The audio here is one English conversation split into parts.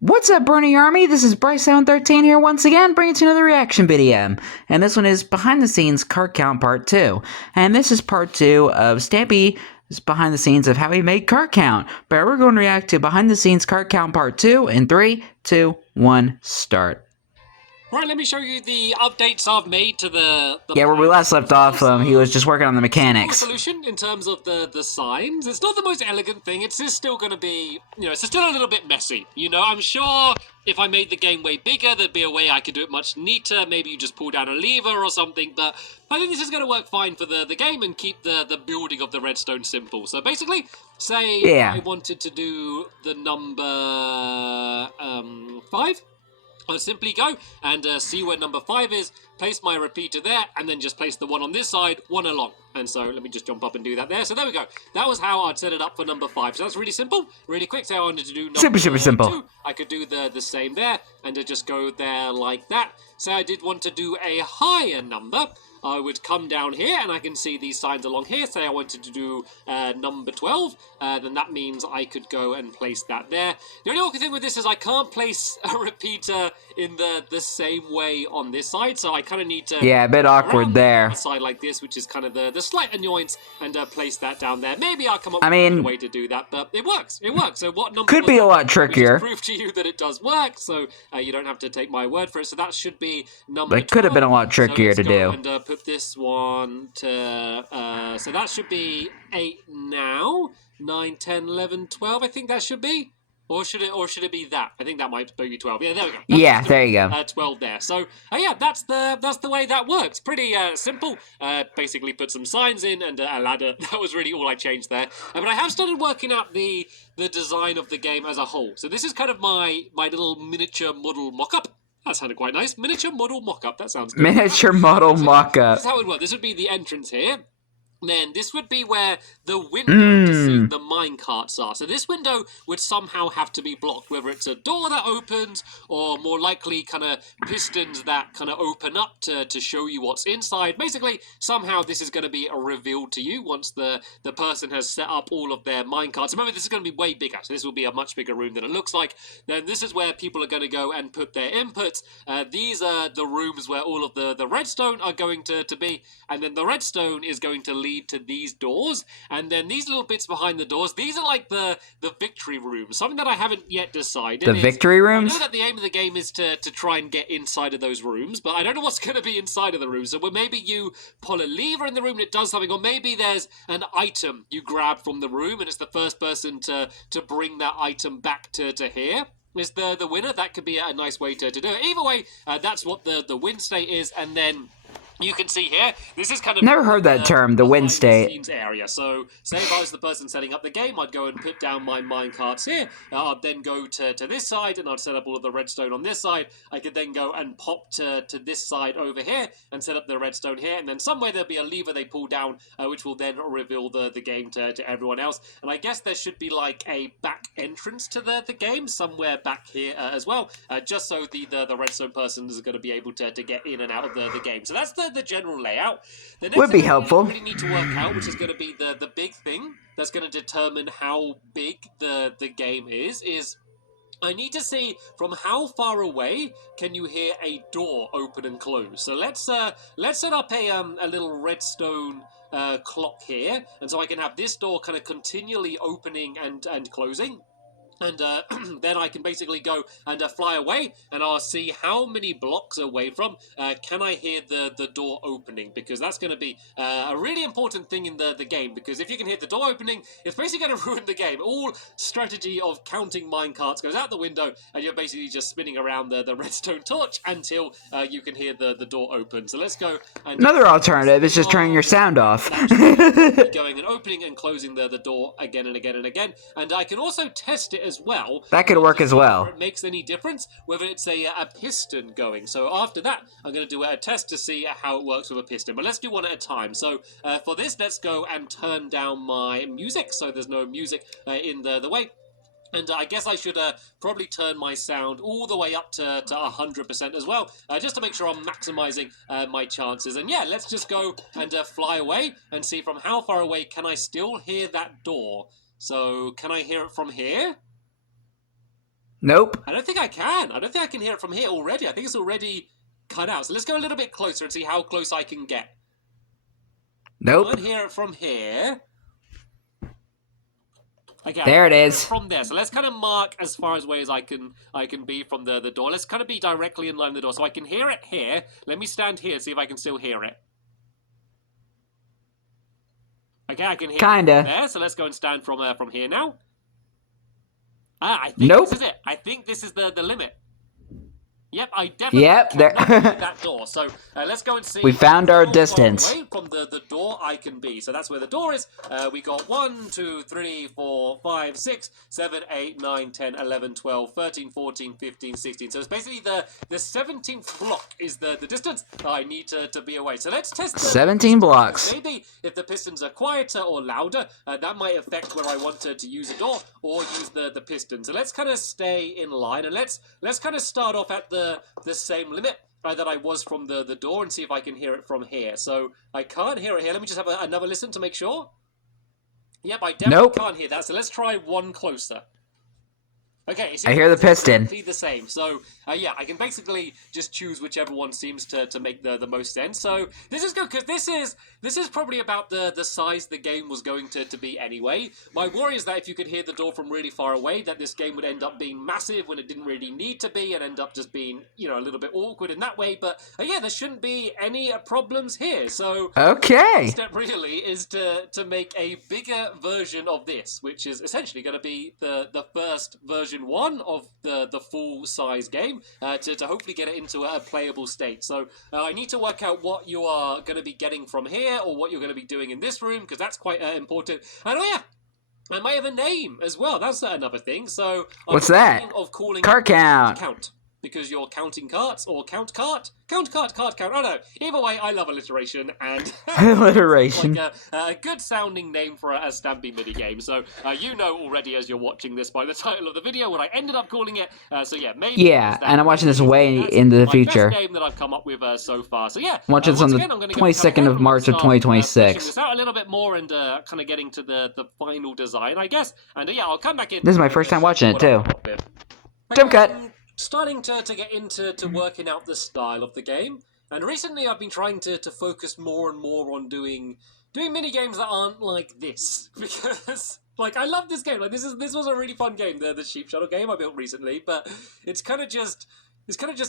What's up, Bernie Army? This is BryceAllen13 here once again, bringing to another reaction video. And this one is Behind the Scenes Card Count Part 2. And this is Part 2 of Stampy's behind the scenes of how he made card count. But we're going to react to Behind the Scenes Card Count Part 2 in 3, 2, 1, start. Right, let me show you the updates I've made to the yeah, where we last left off, he was just working on the mechanics. Solution in terms of the signs. It's not the most elegant thing. It's just still going to be, it's still a little bit messy. I'm sure if I made the game way bigger, there'd be a way I could do it much neater. Maybe you just pull down a lever or something. But I think this is going to work fine for the game and keep the building of the redstone simple. So basically, say I wanted to do the number 5. I'll simply go and see where number 5 is, place my repeater there, and then just place the one on this side, one along. And so let me just jump up and do that there. So there we go. That was how I'd set it up for number 5. So that's really simple, really quick. So I wanted to do number super simple. 2. I could do the same there, and just go there like that. So I did want to do a higher number. I would come down here and I can see these signs along here. Say I wanted to do number 12, then that means I could go and place that there. The only awkward thing with this is I can't place a repeater in the same way on this side, so I kind of need to... Yeah, a bit awkward there. ...a side like this, which is kind of the slight annoyance, and place that down there. Maybe I'll come up with a way to do that, but it works. It works. So what number... Could be a lot trickier. Prove to you that it does work, so you don't have to take my word for it. So that should be number 12. But it could have been a lot trickier to do. And put this one to, so that should be 8 now, 9, 10, 11, 12, I think that should be. Or should it be that? I think that might be 12. Yeah, there we go. That's there you go. 12 there. So, yeah, that's the way that works. Pretty simple. Basically put some signs in and a ladder. That was really all I changed there. But I have started working out the design of the game as a whole. So this is kind of my little miniature model mock-up. That sounded quite nice. Miniature model mock-up. That sounds good. Miniature model mock-up. This is how it would work. This would be the entrance here. Then this would be where the window to see the minecarts are. So this window would somehow have to be blocked, whether it's a door that opens or more likely kind of pistons that kind of open up to show you what's inside. Basically, somehow this is going to be a reveal to you once the person has set up all of their minecarts. Remember, this is going to be way bigger, so this will be a much bigger room than it looks like. Then this is where people are going to go and put their inputs. These are the rooms where all of the redstone are going to be, and then the redstone is going to lead to these doors, and then these little bits behind the doors, these are like the victory rooms. Something that I haven't yet decided. The victory rooms? I know that the aim of the game is to try and get inside of those rooms, but I don't know what's going to be inside of the rooms. So maybe you pull a lever in the room and it does something, or maybe there's an item you grab from the room and it's the first person to bring that item back to here is the winner. That could be a nice way to do it. Either way, that's what the win state is, and then you can see here, this is kind of... Never heard that term, the win state. Area. So, say if I was the person setting up the game, I'd go and put down my minecarts here. I'd then go to this side, and I'd set up all of the redstone on this side. I could then go and pop to this side over here, and set up the redstone here, and then somewhere there'll be a lever they pull down, which will then reveal the game to everyone else. And I guess there should be like a back entrance to the game, somewhere back here as well, just so the redstone person is going to be able to get in and out of the game. So that's the general layout. The next would be thing helpful. We really need to work out, which is going to be the big thing that's going to determine how big the game is I need to see from how far away can you hear a door open and close. So let's set up a little redstone clock here, and so I can have this door kind of continually opening and closing. And then I can basically go and fly away, and I'll see how many blocks away from can I hear the door opening, because that's going to be a really important thing in the game, because if you can hear the door opening, it's basically going to ruin the game. All strategy of counting minecarts goes out the window, and you're basically just spinning around the redstone torch until you can hear the door open. So let's go. And another alternative is just turning your sound off. Going and opening and closing the door again and again and again. And I can also test it as well. That could work as well. Whether it makes any difference, whether it's a piston going. So after that, I'm going to do a test to see how it works with a piston. But let's do one at a time. So for this, let's go and turn down my music, so there's no music in the way. And I guess I should probably turn my sound all the way up to 100% as well, just to make sure I'm maximizing my chances. And yeah, let's just go and fly away and see from how far away can I still hear that door. So can I hear it from here? Nope. I don't think I can. I don't think I can hear it from here already. I think it's already cut out. So let's go a little bit closer and see how close I can get. Nope. I can't hear it from here. Okay, There it is. From there. So let's kind of mark as far away as I can be from the door. Let's kind of be directly in line with the door. So I can hear it here. Let me stand here and see if I can still hear it. Okay, I can hear Kinda. it there. So let's go and stand from here now. I think Nope. this is it. I think this is the limit. Yep, I definitely cannot hear that door. So let's go and see. We found our how distance. far away from the door I can be. So that's where the door is. We got 1, 2, 3, 4, 5, 6, 7, 8, 9, 10, 11, 12, 13, 14, 15, 16. So it's basically the 17th block is the distance that I need to be away. So let's test the 17 blocks. Maybe if the pistons are quieter or louder, that might affect where I want to use a door or use the piston. So let's kind of stay in line and let's kind of start off at the same limit that I was from the door and see if I can hear it from here. So I can't hear it here. Let me just have another listen to make sure. Yep, I definitely can't hear that. So let's try one closer. Okay, I hear the piston. Exactly the same. So yeah, I can basically just choose whichever one seems to make the most sense. So this is good because this is probably about the size the game was going to be anyway. My worry is that if you could hear the door from really far away, that this game would end up being massive when it didn't really need to be, and end up just being a little bit awkward in that way. But yeah, there shouldn't be any problems here. So okay, the step really is to make a bigger version of this, which is essentially going to be the first version 1 of the full size game to hopefully get it into a playable state. So I need to work out what you are going to be getting from here or what you're going to be doing in this room, because that's quite important. And oh yeah, I might have a name as well. That's another thing. So what's that? Of calling cart count. Because you're counting carts, or count cart. I don't know. Either way, I love alliteration, and alliteration. like a good sounding name for a Stampy minigame. So you know already as you're watching this by the title of the video what I ended up calling it. So yeah, maybe. Yeah, and I'm watching this way into the future. Best game that I've come up with so far. So yeah, I'm watching this on the 22nd of March of 2026. This out a little bit more and kind of getting to the final design, I guess. And yeah, I'll come back in. This is my first time watching it too. Jump cut. Starting to get into working out the style of the game, and recently I've been trying to focus more and more on doing mini games that aren't like this, because like I love this game. Like this was a really fun game, the Sheep Shuttle game I built recently, but it's kind of just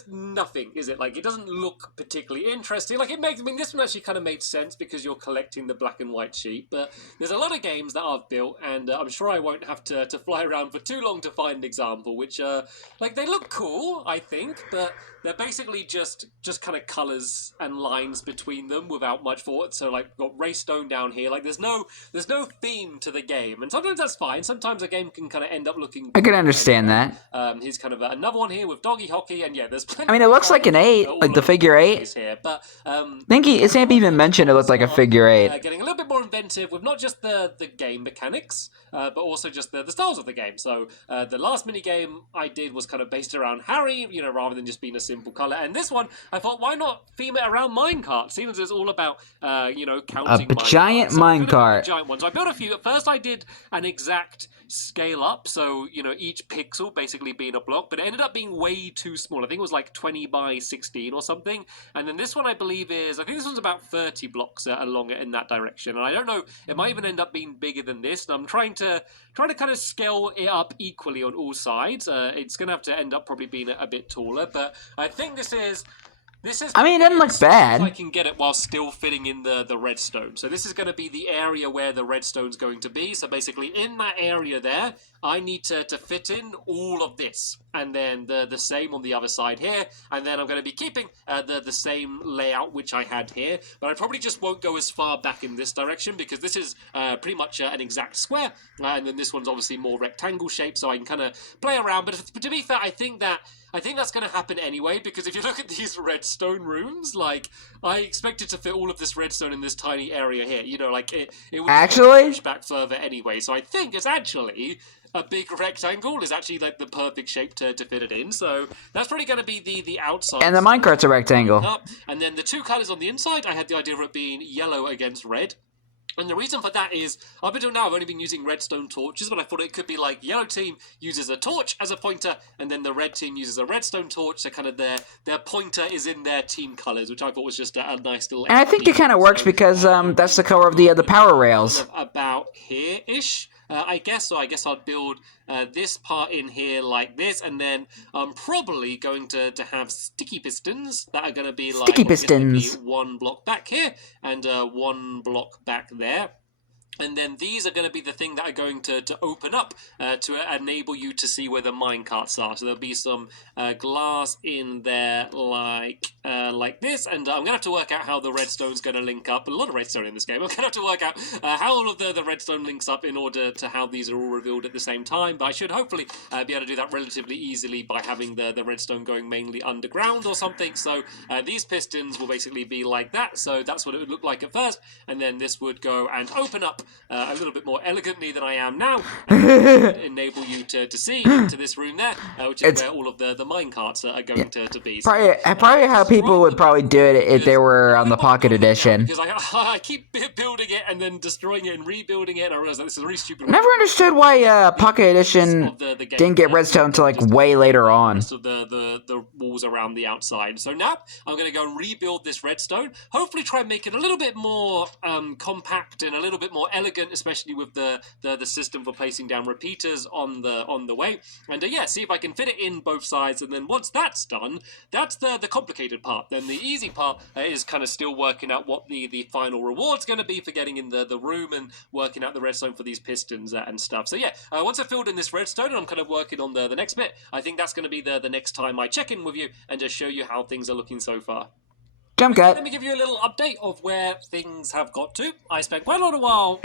nothing, is it? Like, it doesn't look particularly interesting. Like, this one actually kind of made sense because you're collecting the black and white sheep, but there's a lot of games that I've built, and I'm sure I won't have to fly around for too long to find an example, which, like, they look cool, I think, but they're basically just kind of colours and lines between them without much thought. So, like, we've got Raystone down here. Like, there's no theme to the game, and sometimes that's fine. Sometimes a game can kind of end up looking... I can understand that. Here's kind of another one here with Doggy Hockey, and yeah, there's plenty. I mean, it looks like an 8, like the figure 8. Here, but I think Stampy even mentioned it looked like a figure 8. Getting a little bit more inventive with not just the game mechanics, but also just the styles of the game. So the last mini game I did was kind of based around Harry, rather than just being a simple colour. And this one, I thought, why not theme it around minecart? Seeing as it's all about, counting a giant minecart. Giant ones. I built a few. At first, I did an exact scale up, so each pixel basically being a block, but it ended up being way too small. I think it was like 20 by 16 or something. And then this one, I think this one's about 30 blocks along it in that direction. And I don't know, it might even end up being bigger than this. And I'm trying to kind of scale it up equally on all sides. It's going to have to end up probably being a bit taller, but I think this is. I mean, it doesn't look bad. I can get it while still fitting in the redstone. So this is going to be the area where the redstone's going to be. So basically, in that area there, I need to fit in all of this. And then the same on the other side here. And then I'm going to be keeping the same layout which I had here. But I probably just won't go as far back in this direction because this is pretty much an exact square. And then this one's obviously more rectangle shape, so I can kind of play around. But to be fair, I think that's going to happen anyway, because if you look at these redstone rooms, like, I expected to fit all of this redstone in this tiny area here. Like, it would actually push back further anyway. So I think it's actually a big rectangle is actually like the perfect shape to fit it in. So that's probably going to be the outside. And the minecart's a rectangle. And then the two colours on the inside, I had the idea of it being yellow against red. And the reason for that is, up until now, I've only been using redstone torches, but I thought it could be like yellow team uses a torch as a pointer, and then the red team uses a redstone torch, so kind of their pointer is in their team colors, which I thought was just a nice little... And I think it kind of works because that's the color of the power rails. Sort of about here-ish. I guess I'd build this part in here like this, and then I'm probably going to have sticky pistons that are going to be like... Sticky pistons. One block back here, and one block back there. And then these are going to be the thing that are going to open up to enable you to see where the minecarts are. So there'll be some glass in there like this. And I'm going to have to work out how the redstone's going to link up. A lot of redstone in this game. I'm going to have to work out how all of the redstone links up in order to how these are all revealed at the same time. But I should hopefully be able to do that relatively easily by having the redstone going mainly underground or something. So these pistons will basically be like that. So that's what it would look like at first. And then this would go and open up a little bit more elegantly than I am now, and enable you to see into this room there, which is where all of the minecarts are going to be. So, probably how people would probably do it if they were on the Pocket Edition. Because I keep building it and then destroying it and rebuilding it, and I realize that this is a really stupid... Never understood why Pocket Edition didn't get redstone until like way later on. So the walls around the outside. So now I'm going to go and rebuild this redstone. Hopefully try and make it a little bit more compact and a little bit more elegant, especially with the system for placing down repeaters on the way. And yeah, see if I can fit it in both sides. And then once that's done, that's the complicated part. Then the easy part is kind of still working out what the final reward's going to be for getting in the room and working out the redstone for these pistons and stuff. So yeah, once I've filled in this redstone and I'm kind of working on the next bit, I think that's going to be the next time I check in with you and just show you how things are looking so far. Jump cut. Let me give you a little update of where things have got to. I spent quite a while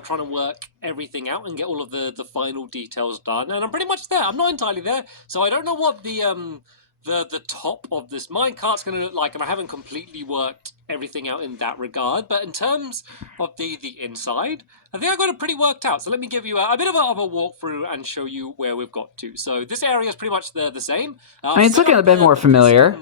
trying to work everything out and get all of the final details done, and I'm pretty much there. I'm not entirely there, so I don't know what the top of this minecart's going to look like, and I haven't completely worked everything out in that regard. But in terms of the inside, I think I got it pretty worked out. So let me give you a bit of a walkthrough and show you where we've got to. So this area is pretty much the same. I mean, it's looking a bit more familiar.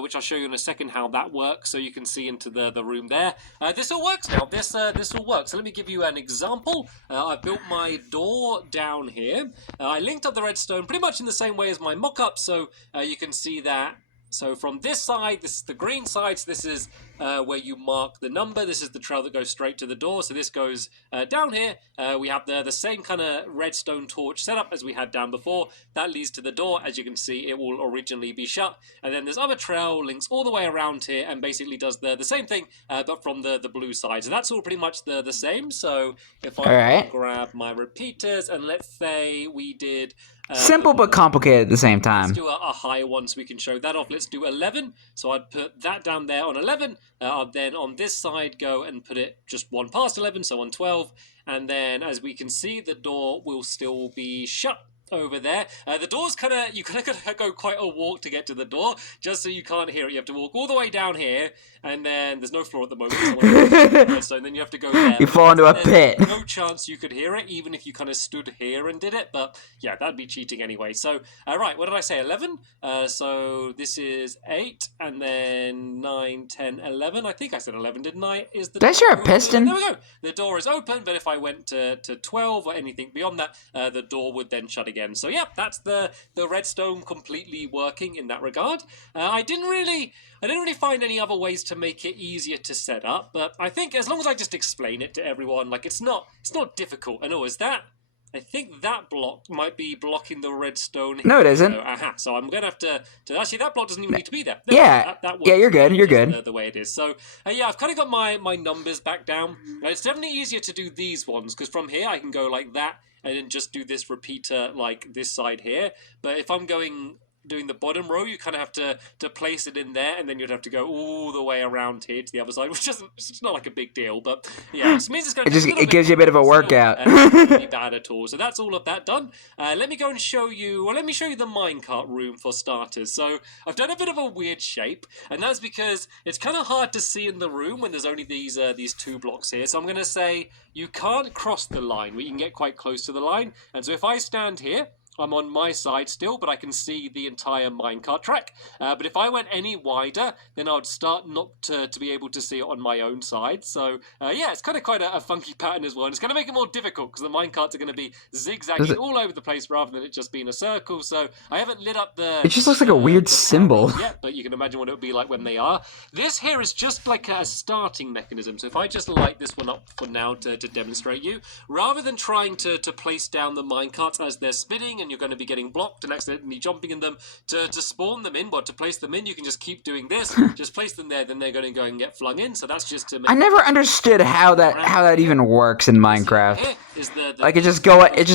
Which I'll show you in a second how that works, so you can see into the room there. This all works now. This all works. So let me give you an example. I built my door down here. I linked up the redstone pretty much in the same way as my mock-up, so you can see that. So from this side, this is the green side, so this is where you mark the number. This is the trail that goes straight to the door. So this goes down here. We have the same kind of redstone torch setup as we had down before. That leads to the door. As you can see, it will originally be shut. And then this other trail links all the way around here and basically does the same thing, but from the blue side. So that's all pretty much the same. So if I grab my repeaters, and let's say we did... simple but complicated at the same time. Let's do a higher one so we can show that off. Let's do 11. So I'd put that down there on 11. I'd then on this side go and put it just one past 11, so on 12. And then as we can see, the door will still be shut over there. The door's kind of, you kind of got to go quite a walk to get to the door, just so you can't hear it. You have to walk all the way down here, and then there's no floor at the moment, so then you have to go there. You fall into a pit. No chance you could hear it, even if you kind of stood here and did it, but yeah, that'd be cheating anyway. So, right, what did I say, 11? So this is 8, and then 9, 10, 11. I think I said 11, didn't I? Is the That's your piston. There we go. The door is open, but if I went to 12 or anything beyond that, the door would then shut again. So yeah, that's the redstone completely working in that regard. I didn't really find any other ways to make it easier to set up, but I think as long as I just explain it to everyone, like it's not difficult. I know, is that? I think that block might be blocking the redstone. No, it isn't. So I'm gonna have to actually, that block doesn't even need to be there. Yeah, yeah, you're good. You're good. The way it is. So yeah, I've kind of got my numbers back down. It's definitely easier to do these ones because from here I can go like that and then just do this repeater like this side here. But if I'm doing the bottom row, you kind of have to place it in there, and then you'd have to go all the way around here to the other side, which it's not like a big deal, but yeah, it means it's going to it gives you a bit of a workout. Not be bad at all. So that's all of that done. Let me go and show you. Well, let me show you the minecart room for starters. So I've done a bit of a weird shape, and that's because it's kind of hard to see in the room when there's only these 2 blocks here. So I'm going to say you can't cross the line, but you can get quite close to the line. And so if I stand here I'm on my side still, but I can see the entire minecart track. But if I went any wider, then I would start not to be able to see it on my own side. So yeah, it's kind of quite a funky pattern as well, and it's going to make it more difficult because the minecarts are going to be zigzagging all over the place rather than it just being a circle. So I haven't lit up the... It just looks like a weird symbol. yet, but you can imagine what it would be like when they are. This here is just like a starting mechanism. So if I just light this one up for now to demonstrate you, rather than trying to place down the minecarts as they're spinning and you're going to be getting blocked and accidentally jumping in them, to spawn them in, but to place them in, you can just keep doing this. Just place them there, then they're going to go and get flung in. So that's just to make... I never understood how that even works in Minecraft. Like it just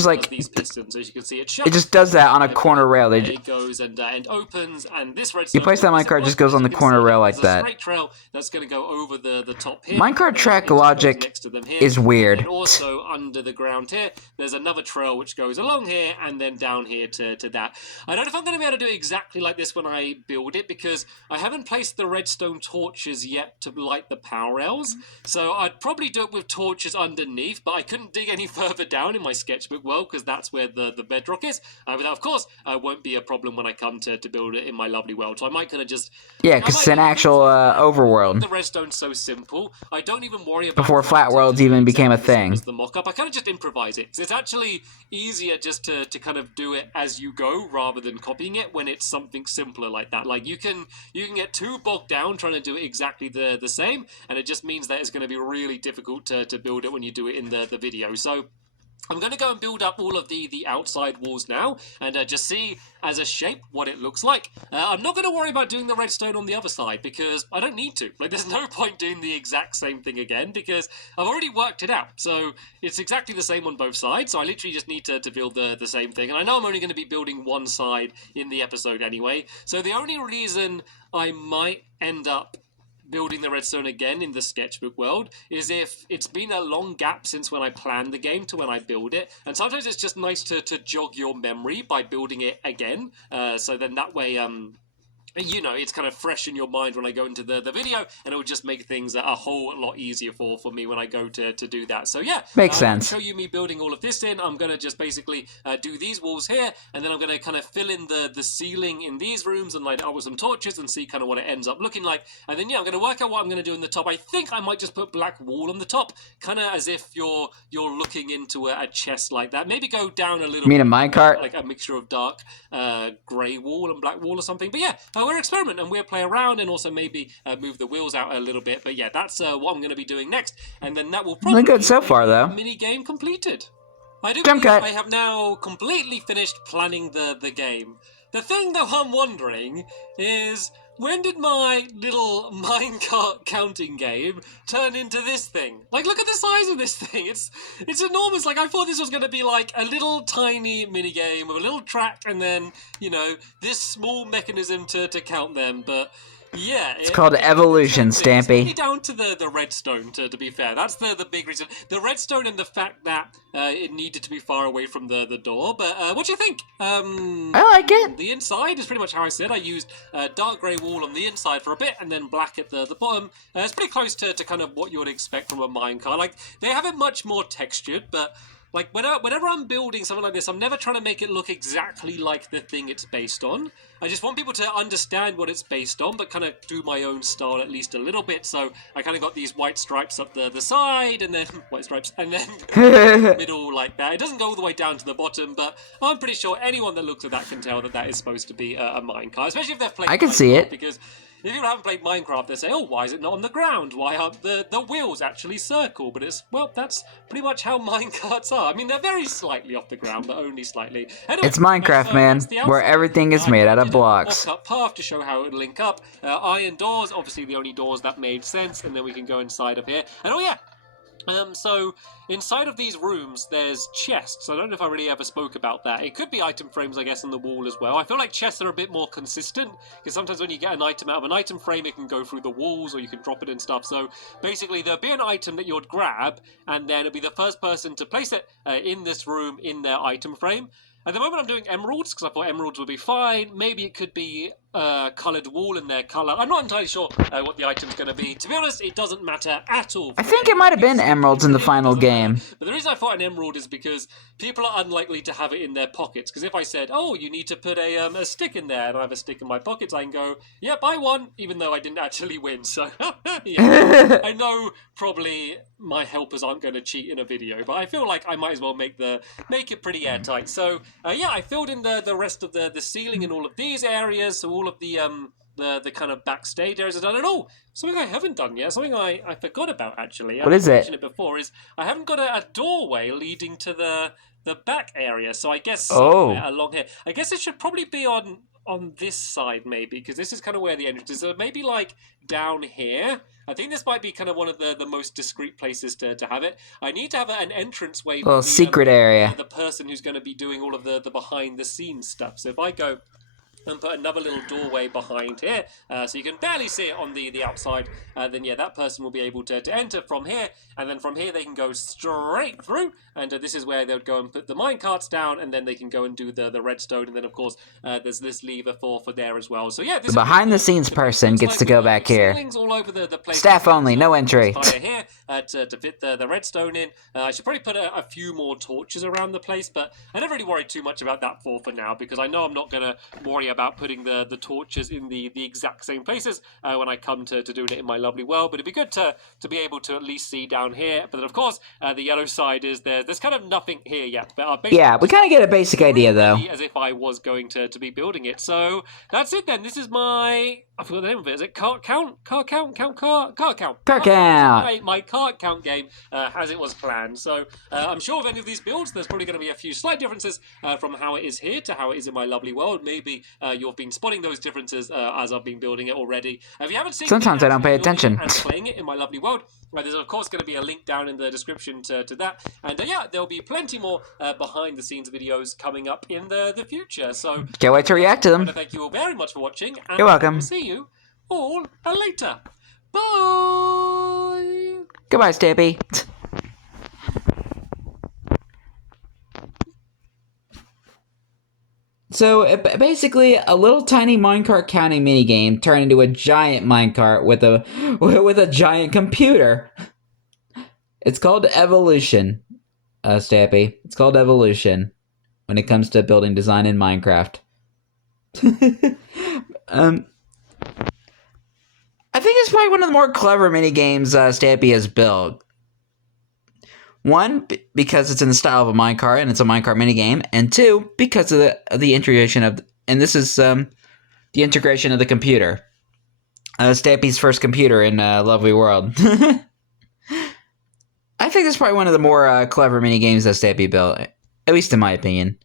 like these pistons, as you can see, it just does that on a corner rail. It goes and opens, and this redstone... You place that minecart, it just goes on the corner rail like that. Straight trail that's going to go over the top here. Minecart track logic is weird. And also under the ground here, there's another trail which goes along here and then down here to that. I don't know if I'm going to be able to do it exactly like this when I build it, because I haven't placed the redstone torches yet to light the power rails. So I'd probably do it with torches underneath, but I couldn't dig any further down in my sketchbook world because that's where the bedrock is. But that, of course, won't be a problem when I come to build it in my lovely world. So I might kind of just... Yeah, because it's an actual overworld. The redstone's so simple, I don't even worry about... Before flat worlds even became a thing. The mock-up, I kind of just improvise it. It's actually easier just to kind of do it as you go rather than copying it when it's something simpler like that. Like you can get too bogged down trying to do it exactly the same, and it just means that it's going to be really difficult to build it when you do it in the video. So I'm going to go and build up all of the outside walls now and just see as a shape what it looks like. I'm not going to worry about doing the redstone on the other side because I don't need to. Like, there's no point doing the exact same thing again because I've already worked it out. So it's exactly the same on both sides. So I literally just need to build the same thing. And I know I'm only going to be building one side in the episode anyway. So the only reason I might end up building the redstone again in the sketchbook world is if it's been a long gap since when I planned the game to when I build it, and sometimes it's just nice to jog your memory by building it again, so then that way you know, it's kind of fresh in your mind when I go into the video, and it will just make things a whole lot easier for me when I go to do that. So yeah, makes sense. I'll show you me building all of this in. I'm going to just basically do these walls here, and then I'm going to kind of fill in the ceiling in these rooms and light it up with some torches and see kind of what it ends up looking like. And then yeah, I'm going to work out what I'm going to do in the top. I think I might just put black wall on the top, kind of as if you're looking into a chest like that. Maybe go down a little. You mean a minecart? Like a mixture of dark grey wall and black wall or something. But yeah, we're experiment and we'll play around and also maybe move the wheels out a little bit. But yeah, that's what I'm going to be doing next, and then that will probably good so far though. Mini game completed. I do Jump believe cut. I have now completely finished planning the game. The thing though I'm wondering is, when did my little minecart counting game turn into this thing? Like, look at the size of this thing. It's enormous. Like, I thought this was going to be like a little tiny mini game with a little track and then, you know, this small mechanism to count them. But yeah, it's called evolution, Stampy. It's down to the redstone, to be fair. That's the big reason. The redstone and the fact that it needed to be far away from the door. But what do you think? I like it. The inside is pretty much how I said. I used dark grey wall on the inside for a bit and then black at the bottom. It's pretty close to kind of what you would expect from a minecart. Like, they have it much more textured, but like whenever I'm building something like this, I'm never trying to make it look exactly like the thing it's based on. I just want people to understand what it's based on, but kind of do my own style at least a little bit. So I kind of got these white stripes up the side, and then white stripes, and then middle like that. It doesn't go all the way down to the bottom, but I'm pretty sure anyone that looks at that can tell that that is supposed to be a minecart, especially if they've played I can Minecraft, see it. because if people haven't played Minecraft, they say, oh, why is it not on the ground? Why aren't the wheels actually circle? But it's, well, that's pretty much how minecarts are. I mean, they're very slightly off the ground, but only slightly. Anyway, it's Minecraft, man, where everything is made out of blocks. Mock-up path to show how it would link up. Iron doors, obviously the only doors that made sense, and then we can go inside of here. And oh yeah, so inside of these rooms, there's chests. I don't know if I really ever spoke about that. It could be item frames, I guess, on the wall as well. I feel like chests are a bit more consistent, because sometimes when you get an item out of an item frame, it can go through the walls, or you can drop it and stuff. So basically, there'll be an item that you would grab, and then it'll be the first person to place it in this room in their item frame. At the moment, I'm doing emeralds, because I thought emeralds would be fine. Maybe it could be coloured wall and their colour. I'm not entirely sure what the item's going to be. To be honest, it doesn't matter at all. I think it might have been emeralds in the final game. But the reason I thought an emerald is because people are unlikely to have it in their pockets. Because if I said, oh, you need to put a stick in there, and I have a stick in my pockets, I can go, yeah, buy one, even though I didn't actually win. So, yeah. I know probably my helpers aren't going to cheat in a video, but I feel like I might as well make it pretty airtight. So, yeah, I filled in the rest of the ceiling in all of these areas, so all of the kind of backstage areas are done. And something I haven't done yet, something I forgot about actually. What is it? I mentioned it before, is I haven't got a doorway leading to the back area, so I guess somewhere along here. I guess it should probably be on this side maybe, because this is kind of where the entrance is. So maybe like down here. I think this might be kind of one of the most discreet places to have it. I need to have an entrance way. Little secret area. The person who's going to be doing all of the behind the scenes stuff. So if I go and put another little doorway behind here, so you can barely see it on the outside, then yeah, that person will be able to enter from here, and then from here they can go straight through, and this is where they would go and put the minecarts down, and then they can go and do the redstone, and then of course there's this lever for there as well. So yeah, this the behind the scenes person gets to go back here. All over the place. Staff only, no entry. Here to fit the redstone in. I should probably put a few more torches around the place, but I never really worried too much about that for now, because I know I'm not going to worry about putting the torches in the exact same places when I come to doing it in my lovely world. But it'd be good to be able to at least see down here. But then of course the yellow side is there's kind of nothing here yet. But yeah, we kind of get a basic idea though. As if I was going to be building it. So that's it then. This is my, I forgot the name of it. Is it car count? Car count? My car count game as it was planned. So I'm sure of any of these builds, there's probably going to be a few slight differences from how it is here to how it is in my lovely world. Maybe you've been spotting those differences as I've been building it already. If you haven't seen, sometimes I don't pay attention. And playing it in my lovely world, there's of course going to be a link down in the description to that. And yeah, there'll be plenty more behind the scenes videos coming up in the future. So can't wait to react to them. Thank you all very much for watching. And you're welcome. We'll see you all later. Bye. Goodbye, Stampy. So basically, a little tiny minecart counting minigame turned into a giant minecart with a giant computer. It's called evolution, Stampy. It's called evolution when it comes to building design in Minecraft. I think it's probably one of the more clever minigames Stampy has built. One, because it's in the style of a minecart and it's a minecart minigame, and two, because of the integration of, and this is the integration of the computer. Stampy's first computer in Lovely World. I think that's probably one of the more clever minigames that Stampy built, at least in my opinion.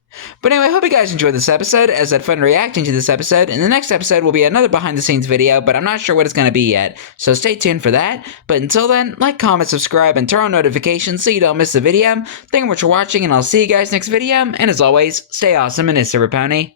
But anyway, I hope you guys enjoyed this episode, as I had fun reacting to this episode, and the next episode will be another behind-the-scenes video, but I'm not sure what it's going to be yet, so stay tuned for that. But until then, like, comment, subscribe, and turn on notifications so you don't miss the video. Thank you much for watching, and I'll see you guys next video, and as always, stay awesome and it's Super Pony.